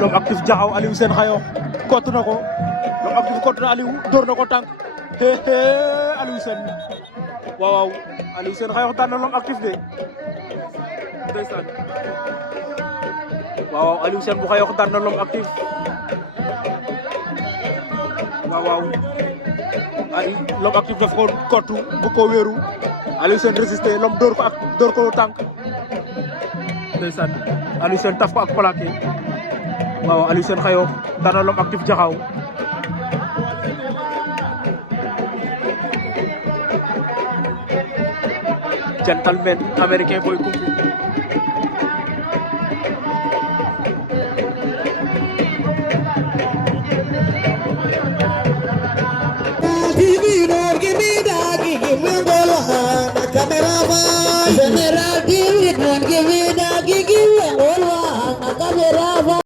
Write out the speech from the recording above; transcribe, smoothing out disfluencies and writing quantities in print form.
L'homme actif Diakhao Aliou Sène Xayokh kott na ko L'homme actif kott na Aliou door na ko tànk Aliou Sène waaw Aliou Sène Xayokh daan na L'homme actif de ndeysaan waaw Aliou Sène bu Xayokh daan na L'homme actif waaw L'homme actif daf ko kottu bu ko wéeru Aliou Sène résisté L'homme door ko tànk ndeysaan Aliou Sène taf ko ak plaqué waaw Aliou Sène Xayokh daan na L'homme actif Diakhao gentleman américain boy kung fu General TV, don't give me that, give me all one,